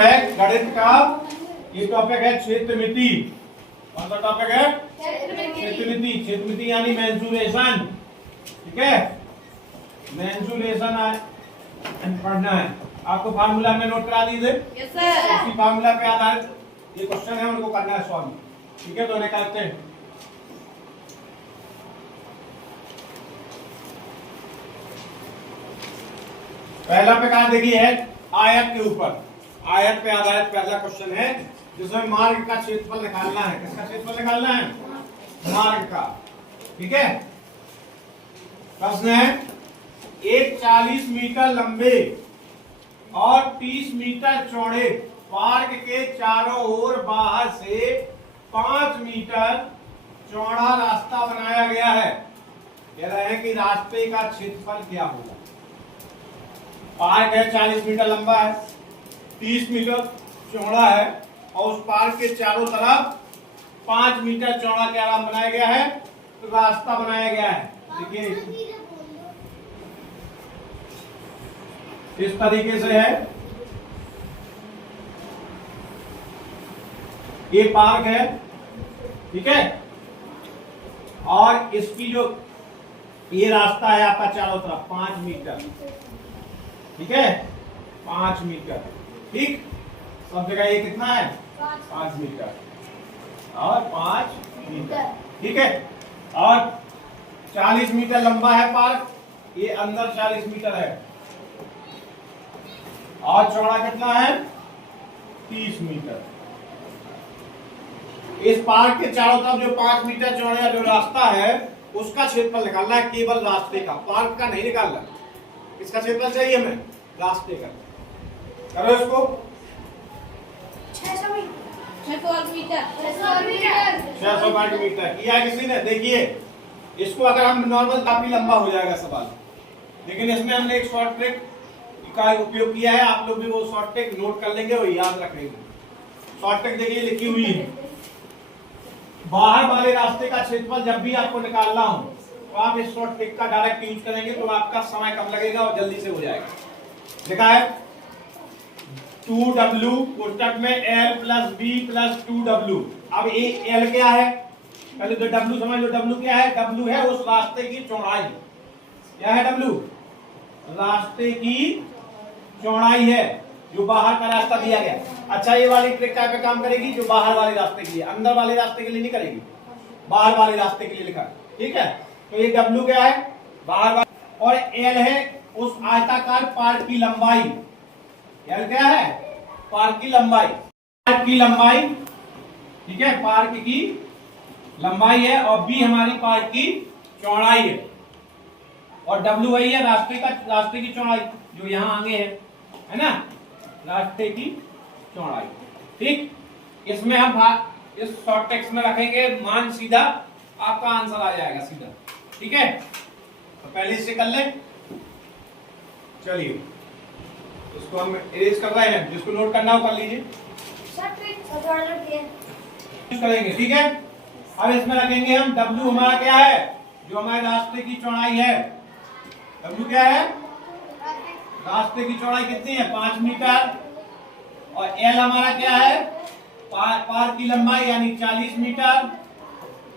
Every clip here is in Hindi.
गणित का ये टॉपिक है क्षेत्रमिति। कौन सा टॉपिक है? क्षेत्रमिति। क्षेत्रमिति यानी मेंसुरेशन। ठीक है, मेंसुरेशन पढ़ना है आपको। फार्मूला में नोट करा दीजिए। Yes sir. उसी फार्मूला पे आधारित ये क्वेश्चन है, उनको करना है सॉल्व। ठीक है, तो उन्हें करते हैं। पहला पे कहा देखिए है आयत के ऊपर, आयत पे आधारित पहला क्वेश्चन है जिसमें मार्ग का क्षेत्रफल निकालना है। किसका क्षेत्रफल निकालना है? मार्ग का। ठीक है, प्रश्न है एक 40 मीटर लंबे और 30 मीटर चौड़े पार्क के चारों ओर बाहर से 5 मीटर चौड़ा रास्ता बनाया गया है। कह रहे हैं कि रास्ते का क्षेत्रफल क्या होगा। पार्क है, 40 मीटर लंबा है, 30 मीटर चौड़ा है और उस पार्क के चारों तरफ 5 मीटर चौड़ा क्या बनाया गया है? तो रास्ता बनाया गया है। देखिए इस तरीके से है, ये पार्क है। ठीक है, और इसकी जो ये रास्ता है आपका चारों तरफ 5 मीटर। ठीक है, 5 मीटर। ठीक, सब जगह ये कितना है? 5 मीटर और 5 मीटर। ठीक है, और 40 मीटर लंबा है पार्क, ये अंदर 40 मीटर है और चौड़ा कितना है? 30 मीटर। इस पार्क के चारों तरफ जो 5 मीटर चौड़ा जो रास्ता है उसका क्षेत्रफल निकालना है, केवल रास्ते का, पार्क का नहीं निकालना। किसका क्षेत्रफल चाहिए हमें? रास्ते का। करो इसको। 600 मीटर। 600 मीटर किया किसी ने? देखिए इसको अगर हम नॉर्मल काफी लंबा हो जाएगा सवाल, लेकिन इसमें हमने एक शॉर्ट ट्रिक का उपयोग किया है। आप लोग भी वो शॉर्ट ट्रिक नोट कर लेंगे और याद रखेंगे। शॉर्ट ट्रिक देखिए लिखी हुई है, बाहर वाले रास्ते का क्षेत्रफल जब भी आपको निकालना हो तो आप इस शॉर्ट ट्रिक का डायरेक्ट यूज करेंगे तो आपका समय कम लगेगा और जल्दी से हो जाएगा। लिखा है 2W कोष्टक में L plus B plus 2W। अब ये L क्या है? पहले तो W समझ लो। W क्या है? W है उस रास्ते की चौड़ाई। क्या है W? रास्ते की चौड़ाई है जो बाहर का रास्ता दिया गया। अच्छा, ये वाली ट्रिक क्या पे काम करेगी? जो बाहर वाले रास्ते के लिए, अंदर वाले रास्ते के लिए नहीं करेगी, बाहर वाले रास्ते के लिए लिखा। ठीक है, तो ये W क्या है? बाहर वाले, और L है उस आयताकार पार्क की लंबाई। L क्या है? पार्क की लंबाई। पार्क की लंबाई, ठीक है, पार्क की लंबाई है, और B हमारी पार्क की चौड़ाई है, और W वही है रास्ते की चौड़ाई जो यहाँ आगे है ना, रास्ते की चौड़ाई। ठीक, इसमें हम इस शॉर्ट टेक्स्ट में रखेंगे मान, सीधा आपका आंसर आ जाएगा सीधा। ठीक है, तो पहले इसे कर ले। चलिए इसको हम इरेज कर रहे हैं, जिसको नोट करना हो कर लीजिए। करेंगे। ठीक है, अब इसमें रखेंगे हम W हमारा क्या है? जो हमारे रास्ते की चौड़ाई है। W क्या है? रास्ते की चौड़ाई कितनी है? 5 मीटर। और L हमारा क्या है? पार्क की लंबाई यानी 40 मीटर,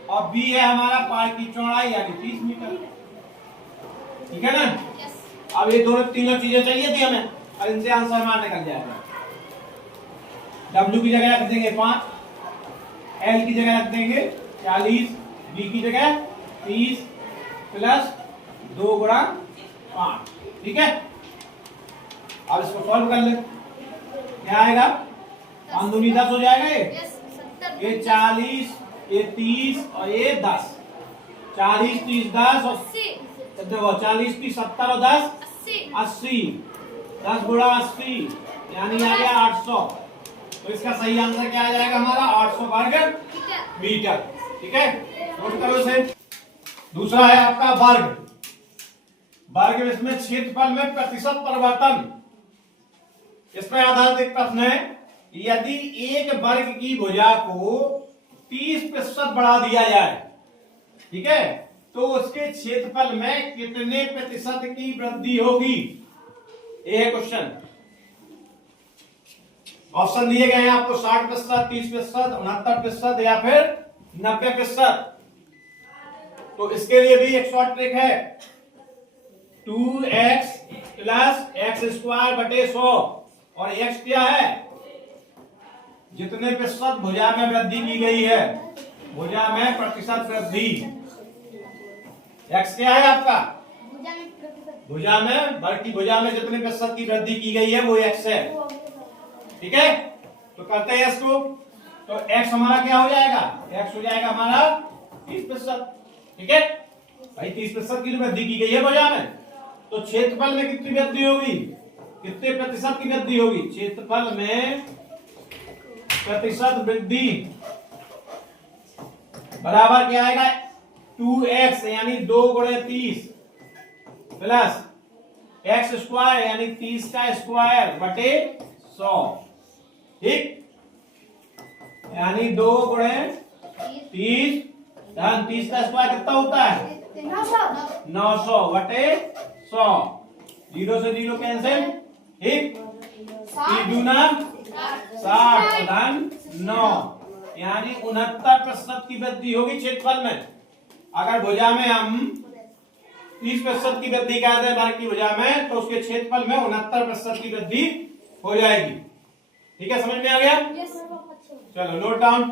और B है हमारा पार्क की चौड़ाई यानी 30 मीटर। ठीक है ना? अब ये दोनों तीनों चीजें चाहिए थी हमें, और इनसे आंसर हमारा निकल जाएगा। W की जगह रख देंगे 5, L की जगह रख देंगे 40, B की जगह 30 प्लस 2 गुणा 5। ठीक है, अब इसको सॉल्व कर ले। क्या आएगा? 5 दूनी 10 हो जाएगा। ये 40, ये 30 और ये 10। 40 30 10 और देखो 40 30 70 और 10 80। 10 गुणा 80 यानी आ गया 800। तो इसका सही आंसर क्या आ जाएगा हमारा? 800 वर्ग मीटर। ठीक है, नोट करो इसे। दूसरा है आपका वर्ग। वर्ग इसमें क्षेत्रफल में प्रतिशत परिवर्तन। इसमें आधारित एक प्रश्न है, यदि एक वर्ग की भुजा को 30% बढ़ा दिया जाए, ठीक है, तो उसके क्षेत्रफल में कितने प्रतिशत की वृद्धि होगी? ये है क्वेश्चन। ऑप्शन दिए गए हैं आपको 60%, 30%, 69% या फिर 90%। तो इसके लिए भी एक शॉर्ट ट्रिक है, 2x प्लस एक्स स्क्वायर बटे 100। और x क्या है? जितने प्रतिशत भुजा में वृद्धि की गई है, भुजा में प्रतिशत वृद्धि। x क्या है आपका? भुजा में, बल्कि भुजा में जितने प्रतिशत की वृद्धि की गई है वो x है। ठीक है, तो करते हैं इसको। तो x हमारा क्या हो जाएगा? x हो जाएगा हमारा 30%। ठीक है भाई, 30% की वृद्धि की गई है भुजा में, तो क्षेत्रफल में कितनी वृद्धि होगी? कितने प्रतिशत की वृद्धि होगी? क्षेत्रफल में प्रतिशत वृद्धि बराबर क्या आएगा? 2x यानी 2 गुणे 30 प्लस एक्स स्क्वायर यानी 30 का स्क्वायर बटे 100। ठीक, यानी 2 गुणे 30 धन 30 का स्क्वायर कितना होता है? 900 बटे 100। 0 से 0 कैंसिल। ठीक, 3 दूना 60 धन 9, यानी 69% की वृद्धि होगी क्षेत्रफल में। अगर भुजा में हम 30% की वृद्धि कर दें भारत की भुजा में, तो उसके क्षेत्रफल में 69% की वृद्धि हो जाएगी। ठीक है, समझ में आ गया? चलो नोट डाउन।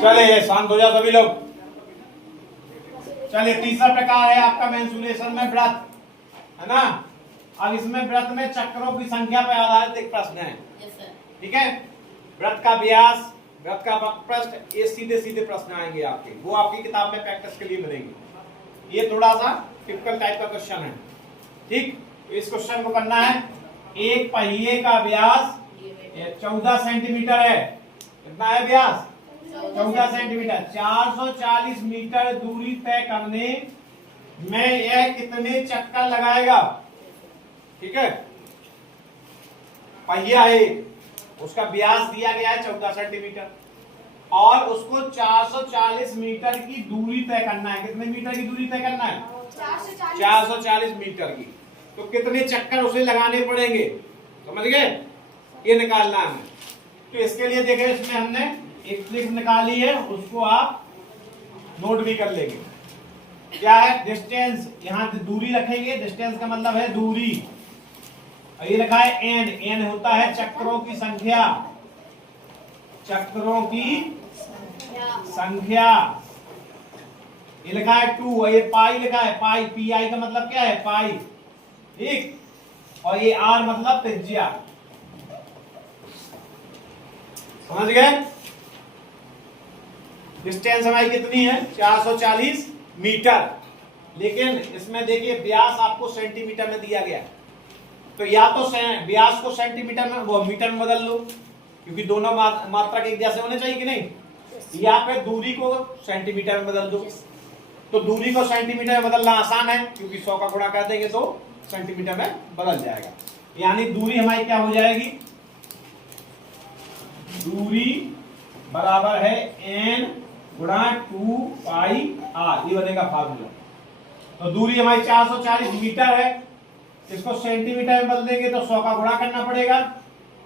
चलिए शांत हो जाओ सभी लोग। चलिए, तीसरा प्रकार है आपका मेंसुरेशन में व्रत, है ना। अब इसमें व्रत में चक्रों की संख्या पर आधारित एक प्रश्न है। ठीक है, व्रत का व्यास, व्रत का वक्रपृष्ठ, ये सीधे सीधे प्रश्न आएंगे आपके, वो आपकी किताब में प्रैक्टिस के लिए मिलेंगे। ये थोड़ा सा टिपिकल टाइप का क्वेश्चन है। ठीक, तो इस क्वेश्चन को करना है। एक पहिए का व्यास 14 सेंटीमीटर है। कितना है व्यास? 14 सेंटीमीटर। 440 मीटर दूरी तय करने में यह कितने चक्कर लगाएगा? ठीक है, पहिया है, उसका व्यास दिया गया है 14 सेंटीमीटर और उसको 440 मीटर की दूरी तय करना है। कितने मीटर की दूरी तय करना है? 440 मीटर की। तो कितने चक्कर उसे लगाने पड़ेंगे? समझ गए? ये निकालना है हमें। तो इसके लिए देखें, इसमें हमने एक ट्रिक निकाली है, उसको आप नोट भी कर लेंगे। क्या है? डिस्टेंस, यहां दूरी रखेंगे, डिस्टेंस का मतलब है दूरी। ये लिखा है एन, एन होता है चक्रों की संख्या, चक्रों की संख्या। ये लिखा है 2 और ये पाई लिखा है पाई, पी आई का मतलब क्या है? पाई। ठीक, और ये आर मतलब त्रिज्या। समझ गए? डिस्टेंस हमारी कितनी है? 440 मीटर। लेकिन इसमें देखिए व्यास आपको सेंटीमीटर में दिया गया, तो या तो व्यास को सेंटीमीटर में, वो मीटर में बदल लो, क्योंकि दोनों मात्रक एक जैसे होने चाहिए कि नहीं। या फिर दूरी को सेंटीमीटर में बदल दो। तो दूरी को सेंटीमीटर में बदलना आसान है, क्योंकि 100 का गुणा कर देंगे तो सेंटीमीटर में बदल जाएगा। यानी दूरी हमारी क्या हो जाएगी? दूरी बराबर है n गुणा 2 पाई r, ये बनेगा फार्मूला। तो दूरी हमारी 440 मीटर है, इसको सेंटीमीटर में बदल देंगे तो 100 का गुणा करना पड़ेगा,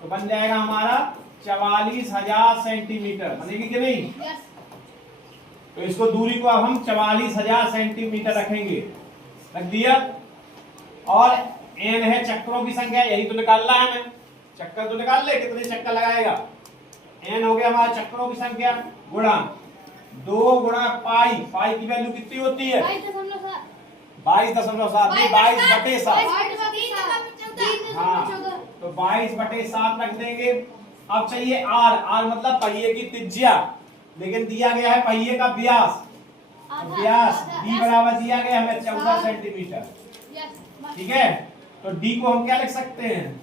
तो बन जाएगा हमारा 44,000 सेंटीमीटर। बनेगी कि नहीं? तो इसको दूरी को अब हम 44,000 सेंटीमीटर रखेंगे। रख दिया। और n है चक्रों की संख्या, यही तो निकालना है हमें। चक्कर तो निकाल ले, कितने चक्कर लगाएगा? n हो गया हमारा चक्रों की संख्या गुणा 2 गुणा पाई। पाई की वैल्यू कितनी होती है? 22.7। 22 बटे 7। हाँ, तो 22 बटे 7 रख देंगे। अब चाहिए आर, आर मतलब पहिए की त्रिज्या, लेकिन दिया गया है पहिए का व्यास। व्यास डी बराबर दिया गया हमें 14 सेंटीमीटर। ठीक है, तो डी को हम क्या लिख सकते हैं?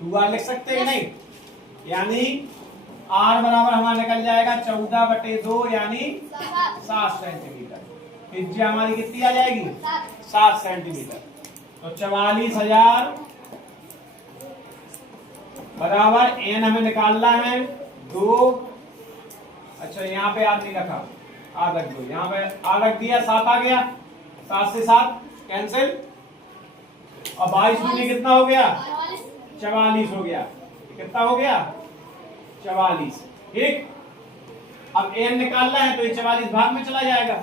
2r लिख सकते हैं नहीं? यानी r बराबर हमारा निकल जाएगा 14 बटे 2 यानी 7 सेंटीमीटर। त्रिज्या हमारी कितनी आ जाएगी? 7 सेंटीमीटर। तो 44,000 बराबर n हमें निकालना है 2। अच्छा, यहाँ पे आर नहीं रखा, आर रख दो। यहाँ पे आर रख दिया, 7 आ गया, 7 से 7 कैंसिल। और 22 दूनी कितना हो गया? 44 हो गया। कितना हो गया 44। ठीक, अब n निकालना है तो ये 44 भाग में चला जाएगा।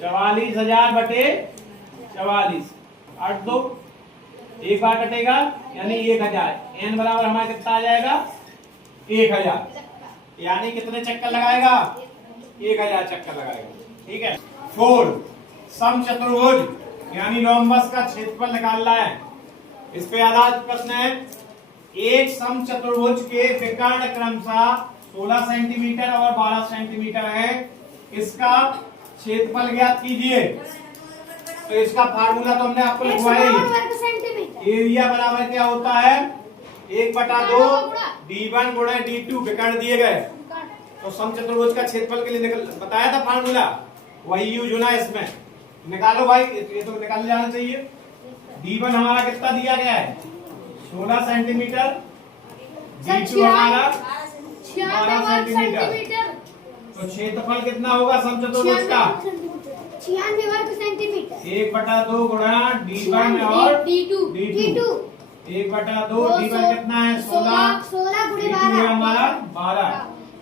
44,000 बटे 44, 8 2, एक बार कटेगा यानी 1000। n बराबर हमारा कितना आ जाएगा 1000, यानी कितने चक्कर लगाएगा 1000 चक्कर लगाएगा। ठीक है। 4 समचतुर्भुज यानी रोम्बस का क्षेत्रफल निकालना है। इस पे आधारित प्रश्न है। एक समचतुर्भुज के विकर्ण क्रमशः 16 सेंटीमीटर और 12 सेंटीमीटर है। इसका क्षेत्रफल ज्ञात कीजिए। तो इसका फार्मूला तो हमने आपको लिखवाया ही। एरिया बराबर क्या होता है 1/2 d1 गुणा d2 विकर्ण दिए गए। तो समचतुर्भुज का क्षेत्रफल के लिए बताया था फार्मूला, वही यूज होना है इसमें। निकालो भाई, ये तो निकाल जाना चाहिए। d1 हमारा कितना दिया गया है 16 सेंटीमीटर, d2 हमारा 12 सेंटीमीटर। तो क्षेत्रफल कितना होगा समचतुर्भुज का 96 वर्ग सेंटीमीटर। 1/2 गुणा d1 और d2। 1/2 d1 कितना है 16, 16 गुणे d2 है हमारा 12।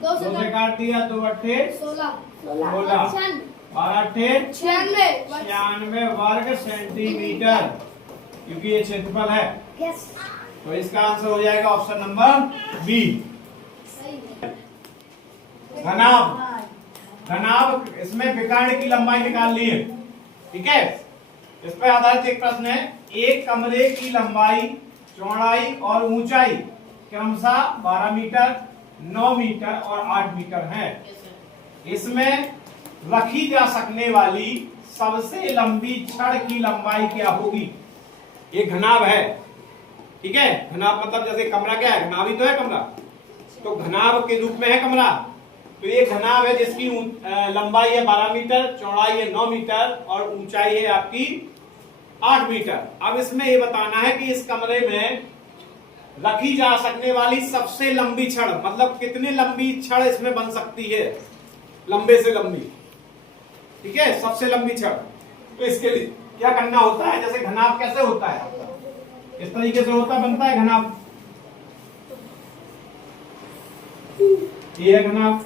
2 से काट दिया 2 अट्ठे 16 12 अट्ठे 96 वर्ग सेंटीमीटर, क्योंकि ये क्षेत्रफल है। यस, तो इसका आंसर हो जाएगा ऑप्शन नंबर बी। घनाभ, घनाभ इसमें विकर्ण की लंबाई निकालनी है। ठीक है। इस पर आधारित एक प्रश्न है। एक कमरे की लंबाई, चौड़ाई और ऊंचाई क्रमशः 12 मीटर, 9 मीटर और 8 मीटर है। इसमें रखी जा सकने वाली सबसे लंबी छड़ की लंबाई क्या होगी। ये घनाभ है। ठीक है। घनाभ मतलब जैसे कमरा क्या है, घनाभ ही तो है कमरा, तो घनाभ के रूप में है कमरा। तो ये घनाभ है जिसकी लंबाई है 12 मीटर, चौड़ाई है 9 मीटर और ऊंचाई है आपकी 8 मीटर। अब इसमें ये बताना है कि इस कमरे में रखी जा सकने वाली सबसे लंबी छड़, मतलब कितनी लंबी छड़ इसमें बन सकती है, लंबे से लंबी। ठीक है, सबसे लंबी छड़। तो इसके लिए क्या करना होता है, जैसे घनाभ कैसे होता है, इस तरीके से होता बनता है घनाभ। ये है घनाभ,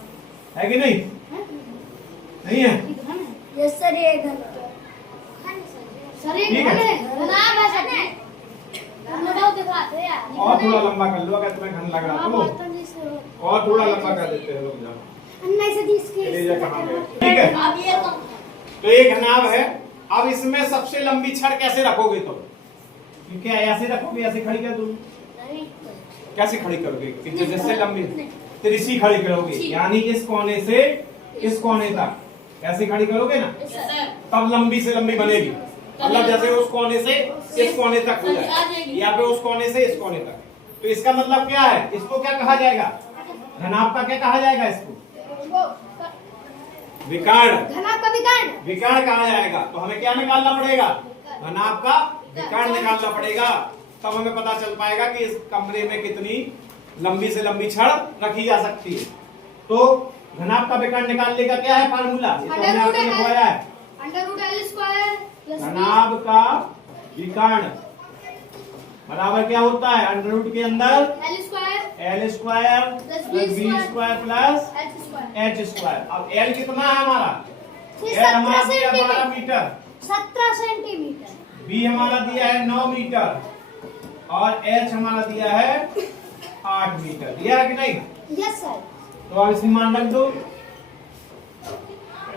है कि नहीं? नहीं है? यस सर, ये घन सर, ये घन है। घनाभ है सर। घनाभ दिखाते हैं यार। और थोड़ा लंबा कर लो अगर तुम्हें घन लग रहा तो, और थोड़ा लंबा कर देते हैं लोग। ठीक है। तो ये घनाभ है। अब इसमें सबसे लंबी छड़ कैसे रखोगे तुम? क्या ऐसे रखोगे, ऐसे खड़ी कर दोगे? कैसे खड़ी करोगे? जैसे लंबी तिरछी खड़ी करोगे, यानी इस कोने से इस कोने तक ऐसे खड़ी करोगे ना, तब लंबी से लंबी बनेगी। मतलब जैसे उस कोने से इस कोने तक हो जाए, या फिर उस कोने से इस कोने तक। तो इसका मतलब क्या है, इसको क्या कहा जाएगा, घनाभ का क्या कहा जाएगा, इसको विकर्ण, घनाभ का विकर्ण, विकर्ण कहा जाएगा। तो हमें क्या निकालना पड़ेगा, घनाभ का विकर्ण निकालना पड़ेगा। तब हमें पता चल पाएगा कि इस कमरे में कितनी लंबी से लंबी छड़ रखी जा सकती है। तो घनाभ का विकर्ण निकालने का क्या है फार्मूला, ये तो हमने आपको लिखवाया है। घनाभ का विकर्ण बराबर क्या होता है, अंडर रूट के अंदर L square plus B square plus H square. अब एल कितना है हमारा, एल हमारा दिया 12 मीटर, 17 सेंटीमीटर। बी हमारा दिया है 9 मीटर और एच हमारा दिया है 8 मीटर। दिया है कि नहीं? Yes sir. तो अब इसमें मान रख दो,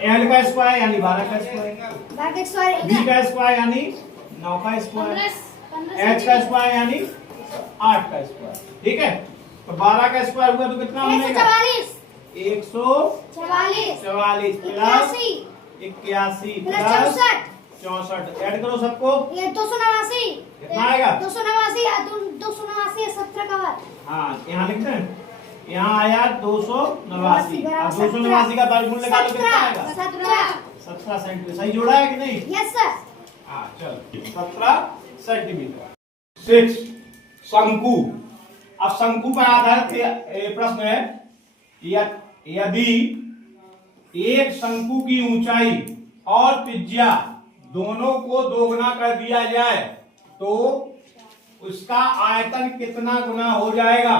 एल का स्क्वायर यानी 12 का स्क्वायर, बी का स्क्वायर यानी 9 का स्क्वायर, एच का स्क्वायर यानी 8 का स्क्वायर। ठीक है। तो 12 का स्क्वायर हुआ तो कितना बनेगा, 144 प्लस 81 प्लस 64। ऐड करो सबको, ये 289 कितना आएगा, 289 17 का वर्ग। हाँ यहाँ लिखते हैं, यहाँ आया 289। अब 289 का वर्गमूल निकालो, कितना आएगा 17 सेंटीमीटर। सही जोड़ा है कि नहीं? Yes sir. हाँ चलो, 17 सेंटीमीटर। 6 शंकु। अब शंकु पर आधारित प्रश्न है, यदि एक शंकु की ऊंचाई और त्रिज्या दोनों को दोगुना कर दिया जाए तो उसका आयतन कितना गुना हो जाएगा।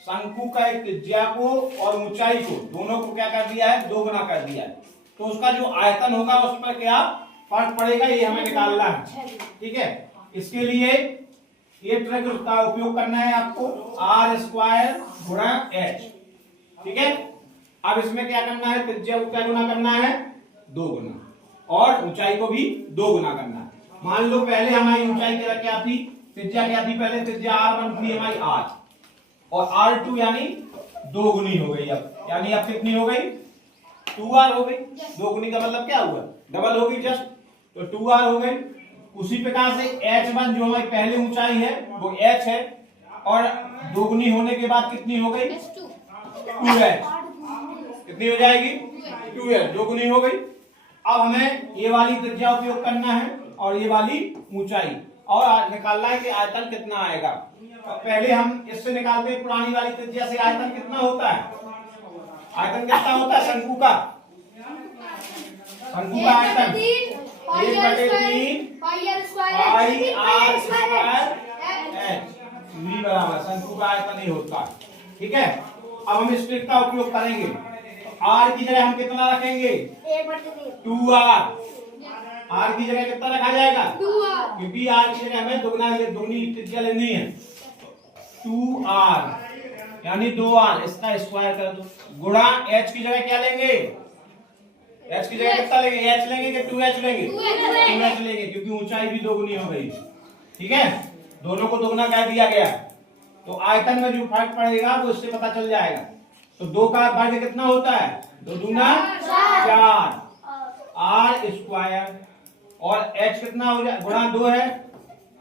शंकु का एक त्रिज्या को और ऊंचाई को दोनों को क्या कर दिया है, 2 गुना कर दिया है। तो उसका जो आयतन होगा उस पर क्या फर्क पड़ेगा, ये हमें निकालना है। ठीक है, इसके लिए ये ट्रिक का उपयोग करना है आपको, आर स्क्वायर गुणा एच। ठीक है, अब इसमें क्या करना है, त्रिज्या को क्या गुना करना है, 2 गुना, और ऊंचाई को भी 2 गुना करना है। मान लो पहले हमारी ऊंचाई क्या थी, त्रिज्या क्या थी, पहले त्रिज्या r1 थी हमारी r, और r2 यानी 2 गुनी हो गई। अब यानी अब कितनी हो गई, 2r हो गई। 2 गुनी का मतलब क्या हुआ, डबल होगी जस्ट, तो 2r हो गई। उसी प्रकार से h1 जो हमारी पहले ऊंचाई है वो h है, और 2 गुनी होने के बाद कितनी हो गई, 2h। कितनी हो जाएगी, 2h, 2 गुनी हो गई। अब हमें ये वाली त्रिज्या उपयोग करना है और ये वाली ऊंचाई, और निकालना है कि आयतन कितना आएगा। पहले हम इससे निकालते हैं, पुरानी वाली त्रिज्या से आयतन कितना होता है, आयतन कितना होता है शंकु का, शंकु का आयतन 1/3 पाई r स्क्वायर h v बराबर शंकु का आयतन ही होता है। ठीक है, अब हम इस ट्रिक का उपयोग करेंगे। r की जगह हम कितना रखेंगे, 2r। r की जगह कितना रखा जाएगा, 2r, क्योंकि r की जगह हमें दुगनी त्रिज्या लेनी है। 2r यानी 2r, इसका स्क्वायर कर दो, गुणा h की जगह क्या लेंगे, h की जगह कितना लेंगे, h लेंगे कि 2h लेंगे, 2h लेंगे, क्योंकि ऊंचाई भी 2 गुनी हो गई। ठीक है, दोनों को दोगुना कर दिया गया, तो आयतन में जो फर्क पड़ेगा वो इससे पता चल जाएगा। तो 2 का वर्ग कितना होता है, 2 दूना 4 r स्क्वायर, और h कितना हो जाए, गुणा 2 है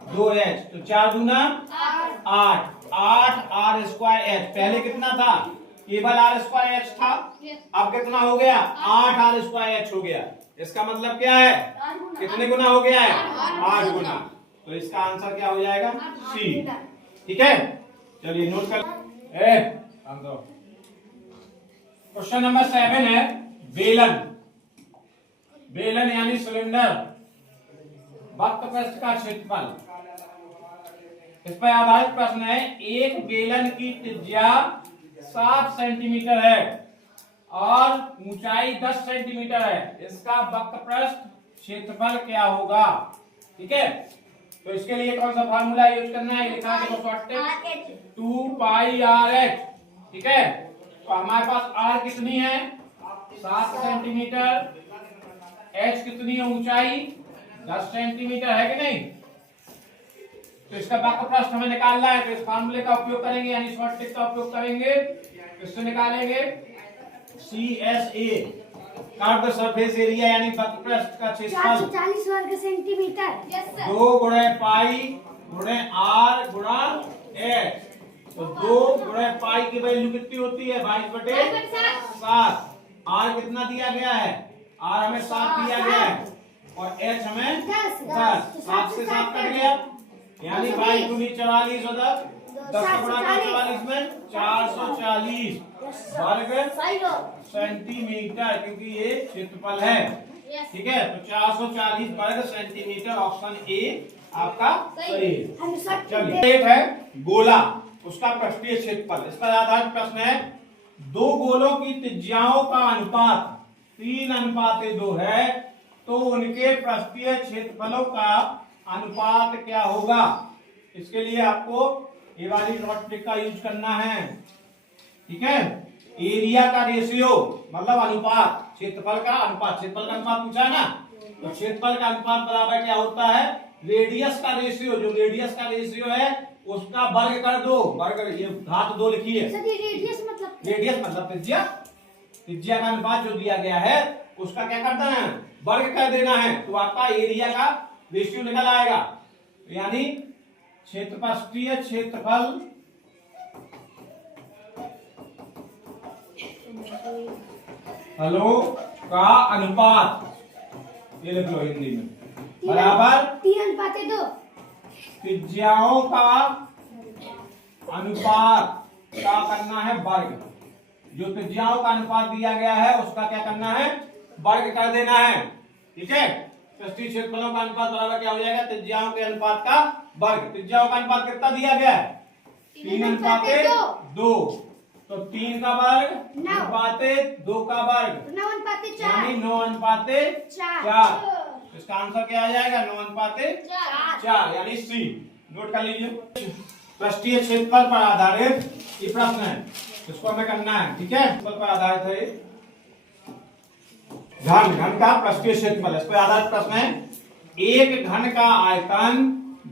2h, तो 4 दूना 8 r स्क्वायर h। पहले कितना था, केवल r स्क्वायर h था, अब कितना हो गया, 8 r स्क्वायर h हो गया। इसका मतलब क्या है, कितने गुना हो गया है, 8 गुना। तो इसका आंसर क्या हो जाएगा, सी। ठीक है, चलिए नोट कर। क्वेश्चन नंबर 7 है, बेलन। बेलन यानी सिलेंडर, वक्र पृष्ठ का क्षेत्रफल। इस पर आधारित प्रश्न है, एक बेलन की त्रिज्या 7 सेंटीमीटर है और ऊंचाई 10 सेंटीमीटर है, इसका वक्र पृष्ठ क्षेत्रफल क्या होगा। ठीक है, तो इसके लिए कौन सा फार्मूला यूज करना है, लिखा है देखो, 2 पाई r h। ठीक है, तो हमारे पास r कितनी है, 7 सेंटीमीटर, h कितनी है, ऊंचाई 10 सेंटीमीटर है कि नहीं। तो इसका वक्र पृष्ठ हमें निकालना है, तो इस फार्मूले का उपयोग करेंगे, यानी शॉर्ट ट्रिक का उपयोग करेंगे। इससे निकालेंगे CSA, कर्व सरफेस एरिया, यानी वक्र पृष्ठ का क्षेत्रफल 440 वर्ग सेंटीमीटर। 2 गुणे पाई गुणे r गुणा h। तो 2 गुणे पाई की वैल्यू कितनी होती है, 22/7। r कितना दिया गया है, r हमें 7 दिया गया है, और h हमें 10। 7 से 7 कट गया, यानी 22 दूनी 44 और 10 का गुणा 44 में 440 वर्ग सेंटीमीटर, क्योंकि ये क्षेत्रफल है। ठीक है, तो 440 वर्ग सेंटीमीटर, ऑप्शन ए आपका सही है। चलिए, एक है गोला, उसका पृष्ठीय क्षेत्रफल। इस पर आधारित प्रश्न है, 2 गोलों की त्रिज्याओं का अनुपात 3:2 है, तो उनके पृष्ठीय क्षेत्रफलों का अनुपात क्या होगा। इसके लिए आपको ये वाली डॉट ट्रिक का यूज करना है। ठीक है, एरिया का रेशियो मतलब अनुपात, क्षेत्रफल का अनुपात, क्षेत्रफल का अनुपात पूछा है ना, तो क्षेत्रफल का अनुपात बराबर क्या होता है, रेडियस का रेशियो, जो रेडियस का रेशियो है उसका वर्ग कर दो, वर्ग, ये घात 2 लिखी है। रेडियस मतलब त्रिज्या, त्रिज्या का अनुपात जो दिया गया है उसका क्या करना है, वर्ग कर देना है, तो आपका एरिया का रेशियो निकल आएगा। यानी क्षेत्रफल क्षेत्रफल हेलो का अनुपात, ये लिख लो हिंदी में, बराबर 3:2। त्रिज्याओं का अनुपात का करना है वर्ग, जो त्रिज्याओं का अनुपात दिया गया है उसका क्या करना है, वर्ग कर देना है। ठीक है, पृष्ठीय क्षेत्रफलों का अनुपात बराबर क्या हो जाएगा, त्रिज्याओं के अनुपात का वर्ग। त्रिज्याओं का अनुपात कितना दिया गया है? 3:2। तो 3 का वर्ग 9:2 का वर्ग 9:4। यानी 9:4। इसका आंसर क्या आ जाएगा? 9:4 यानी सी। नोट कर लीजिए। पृष्ठीय क्षेत्रफल पर आधारित ये प्रश्न है, इसको हमें करना है। ठीक है, क्षेत्रफल पर आधारित है। घन का पृष्ठीय क्षेत्रफल, इस पर आधारित प्रश्न है। एक घन का आयतन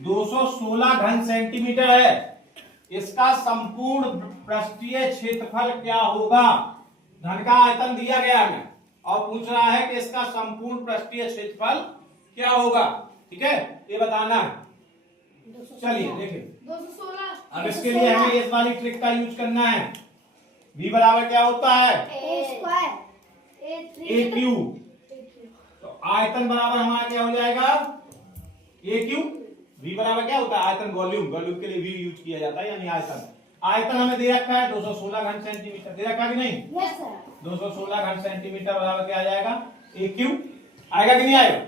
216 घन सेंटीमीटर है। इसका संपूर्ण पृष्ठीय क्षेत्रफल क्या होगा? घन का आयतन दिया गया है और पूछ रहा है कि इसका संपूर्ण पृष्ठीय क्षेत्रफल क्या होगा। ठीक है, ये बताना है। चलिए देखिए, 216। अब इसके लिए हमें इस वाली ट्रिक का यूज करना है। v बराबर क्या होता है? ए क्यू। तो आयतन बराबर हमारा क्या हो जाएगा? ए क्यू। v बराबर क्या होता है? आयतन, वॉल्यूम। वॉल्यूम के लिए v यूज किया जाता है, यानी आयतन। आयतन हमें दे रखा है 216 घन सेंटीमीटर, दे रखा कि नहीं? Yes sir. 216 घन सेंटीमीटर बराबर क्या आ जाएगा? ए क्यू। आएगा कि नहीं आएगा?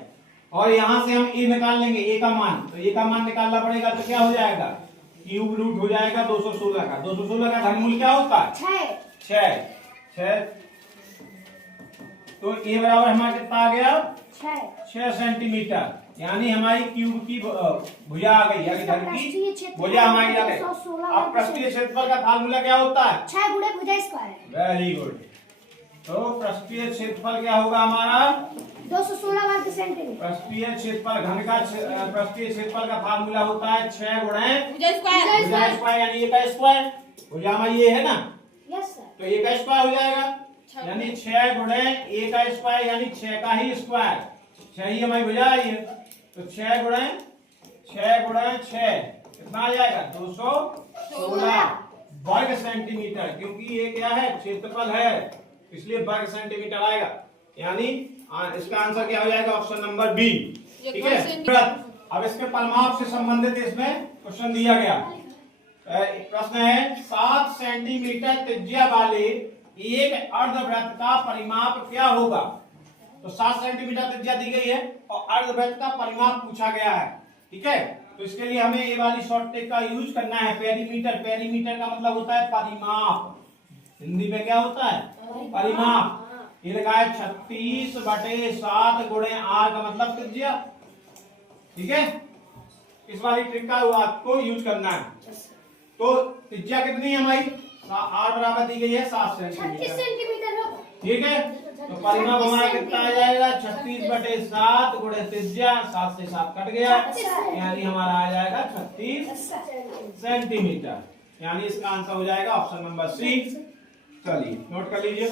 और यहां से हम ए निकाल लेंगे, ए का मान। तो ए का मान निकालना पड़ेगा, तो क्या हो जाएगा? क्यूब रूट हो जाएगा 216 का। 216 का घनमूल क्या होता है? 6। तो ए बराबर हमारा कितना आ गया? 6 सेंटीमीटर। यानी हमारी क्यूब की भुजा आ गई, यानी घर की भुजा हमारी आ गई। अब पृष्ठीय क्षेत्रफल का फार्मूला क्या होता है? 6 गुणे भुजा स्क्वायर। Very good. तो पृष्ठीय क्षेत्रफल क्या होगा हमारा? 216 वर्ग सेंटीमीटर। पृष्ठीय क्षेत्रफल, घन का पृष्ठीय क्षेत्रफल का फार्मूला होता है 6 गुणे भुजा स्क्वायर। भुजा स्क्वायर, यानी ए का स्क्वायर। भुजा हमारी ये है ना, यस सर। तो ए का स्क्वायर हो जाएगा, यानी 6 गुणे ए का स्क्वायर, यानी 6 का ही स्क्वायर। 6 ही हमारी भुजा आई है, तो 6 गुणे 6 कितना आ जाएगा? 216 वर्ग सेंटीमीटर। क्योंकि ये क्या है? क्षेत्रफल है, इसलिए वर्ग सेंटीमीटर आएगा। यानी इसका आंसर क्या हो जाएगा? Option number B. ठीक है। अब इसके परिमाप से संबंधित इसमें क्वेश्चन दिया गया। प्रश्न है 7 सेंटीमीटर त्रिज्या वाले एक अर्धवृत्त का परिमाप क्या होगा? तो 7 सेंटीमीटर त्रिज्या दी गई है और अर्धवृत्त का परिमाप पूछा गया है। ठीक है, तो इसके लिए हमें ये वाली शॉर्ट ट्रिक का यूज करना है। पेरीमीटर, पेरीमीटर का मतलब होता है परिमाप। हिंदी में क्या होता है? परिमाप। ये लिखा है 36/7 गुणे आर का मतलब त्रिज्या। ठीक है, इस वाली ट्रिक का आपको यूज करना है। तो त्रिज्या कितनी है हमारी? आर बराबर दी गई है 7 सेंटीमीटर। होगा। ठीक है, तो परिमाप हमारा कितना आ जाएगा? 36/7 गुणे त्रिज्या, 7 से 7 कट गया, यानी हमारा आ जाएगा 36 सेंटीमीटर। यानी इसका आंसर हो जाएगा ऑप्शन नंबर सी। चलिए नोट कर लीजिए।